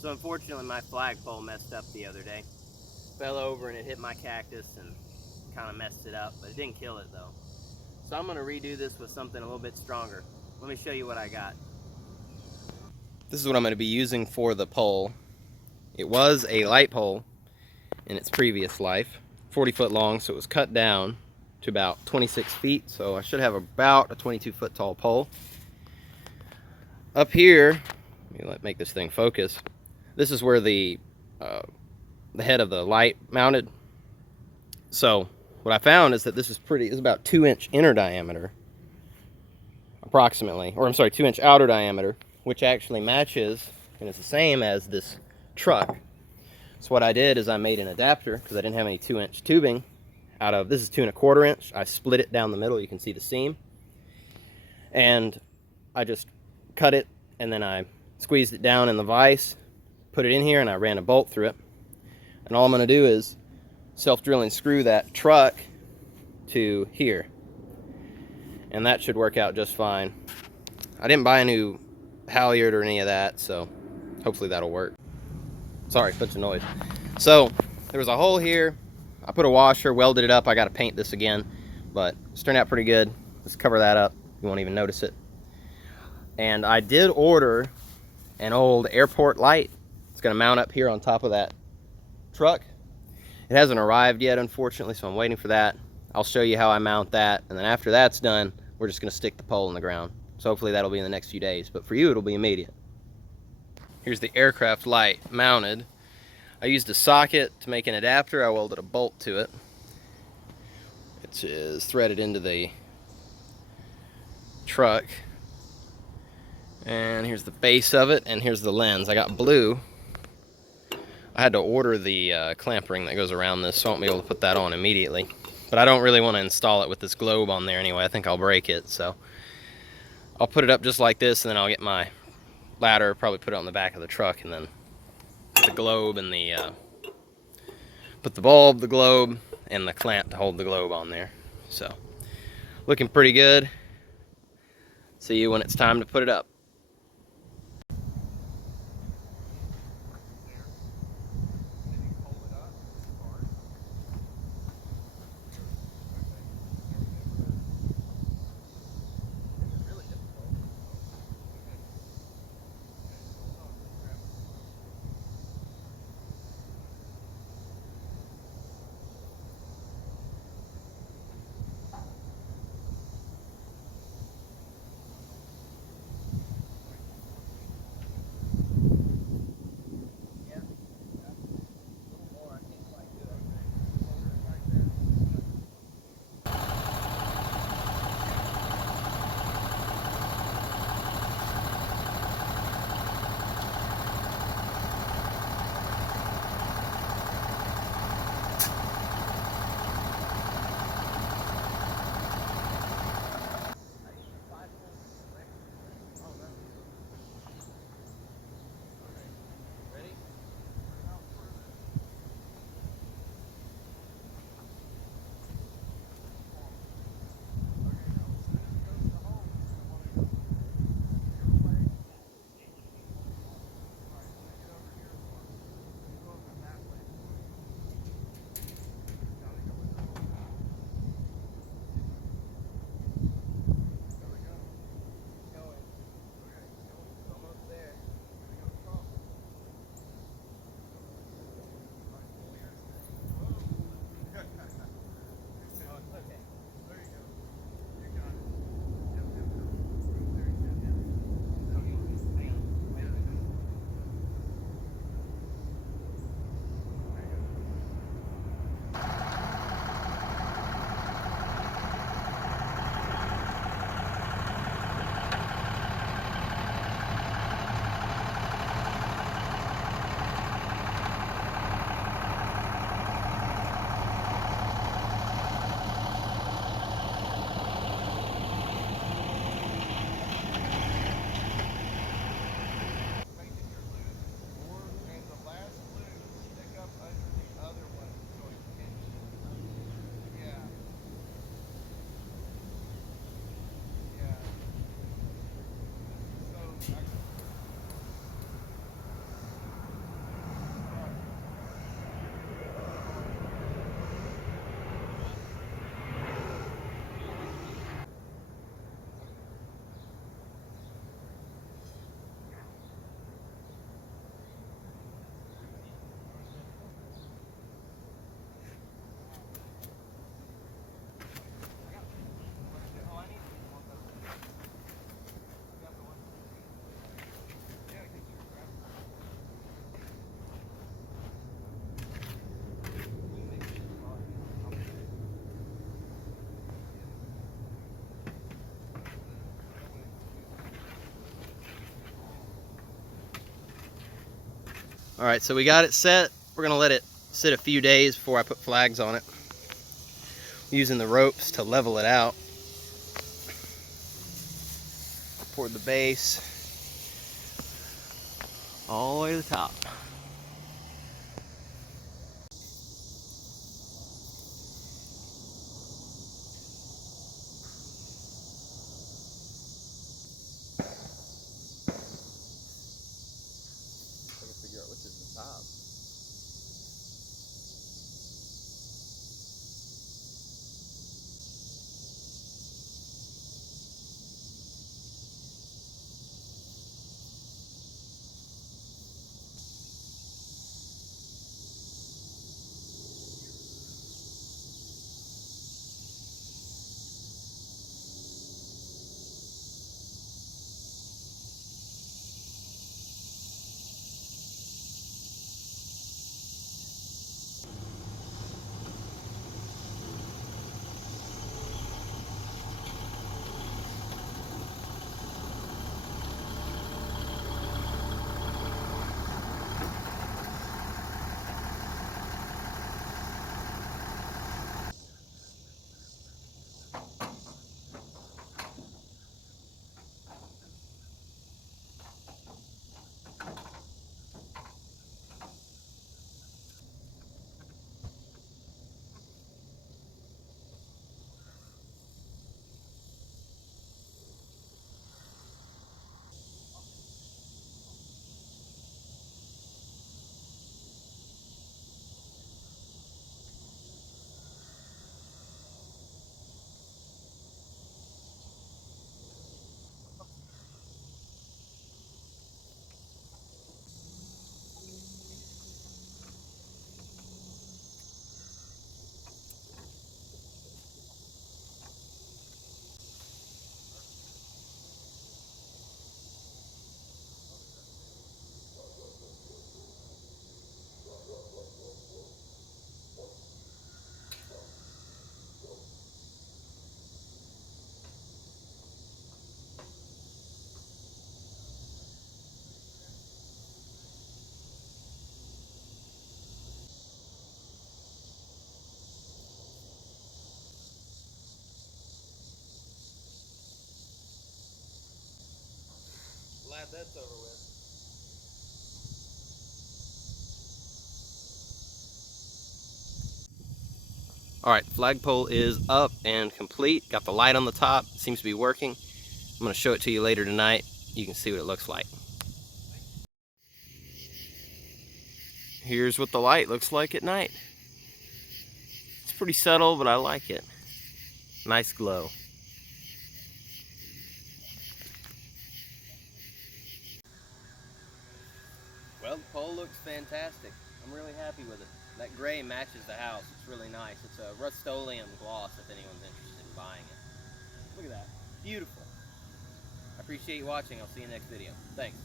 So unfortunately my flagpole messed up the other day. Fell over and it hit my cactus and kind of messed it up, but it didn't kill it though. So I'm going to redo this with something a little bit stronger. Let me show you what I got. This is what I'm going to be using for the pole. It was a light pole in its previous life, 40 foot long, so it was cut down to about 26 feet, so I should have about a 22 foot tall pole. Up here, let me make this thing focus. This is where the head of the light mounted. So what I found is that this is about 2-inch inner diameter, approximately, or I'm sorry, 2-inch outer diameter, which actually matches and is the same as this truck. So what I did is I made an adapter because I didn't have any 2-inch tubing. Out of this is 2¼ inch. I split it down the middle. You can see the seam, and I just cut it, and then I squeezed it down in the vise, put it in here, and I ran a bolt through it. And all I'm going to do is self-drilling screw that truck to here, and that should work out just fine. I didn't buy a new halyard or any of that, so hopefully that'll work. Sorry, such a noise. So there was a hole here. I put a washer, welded it up. I got to paint this again, but it's turned out pretty good. Let's cover that up. You won't even notice it. And I did order an old airport light. It's going to mount up here on top of that truck. It hasn't arrived yet, unfortunately, so I'm waiting for that. I'll show you how I mount that, and then after that's done, we're just going to stick the pole in the ground. So hopefully that'll be in the next few days, but for you it'll be immediate. Here's the aircraft light mounted. I used a socket to make an adapter. I welded a bolt to it. It is threaded into the truck. And here's the base of it, and here's the lens. I got blue. I had to order the clamp ring that goes around this, so I won't be able to put that on immediately. But I don't really want to install it with this globe on there anyway. I think I'll break it, so I'll put it up just like this, and then I'll get my ladder, probably put it on the back of the truck, and then the globe and the put the bulb, the globe, and the clamp to hold the globe on there. So looking pretty good. See you when it's time to put it up. All right, so we got it set. We're gonna let it sit a few days before I put flags on it. Using the ropes to level it out. Toward the base, all the way to the top. I can figure out which is the top. Glad that's over with. All right, flagpole is up and complete. Got the light on the top, seems to be working. I'm gonna show it to you later tonight. You can see what it looks like. Here's what the light looks like at night. It's pretty subtle, but I like it. Nice glow. Well, the pole looks fantastic. I'm really happy with it. That gray matches the house. It's really nice. It's a Rust-Oleum gloss if anyone's interested in buying it. Look at that. Beautiful. I appreciate you watching. I'll see you next video. Thanks.